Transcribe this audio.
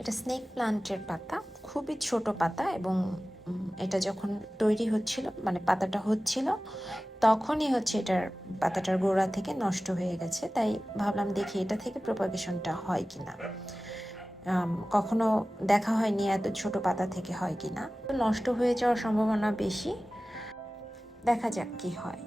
এটা স্নেক প্লান্টের পাতা, খুবই ছোট পাতা, এবং এটা যখন তৈরি হচ্ছিল, মানে পাতাটা হচ্ছিল, তখনই হচ্ছে এটার পাতাটার গোড়া থেকে নষ্ট হয়ে গেছে। তাই ভাবলাম দেখি এটা থেকে প্রপাগেশনটা হয় কিনা। কখনো দেখা হয়নি এত ছোট পাতা থেকে হয় কিনা। নষ্ট হয়ে যাওয়ার সম্ভাবনা বেশি, দেখা যাক কি হয়।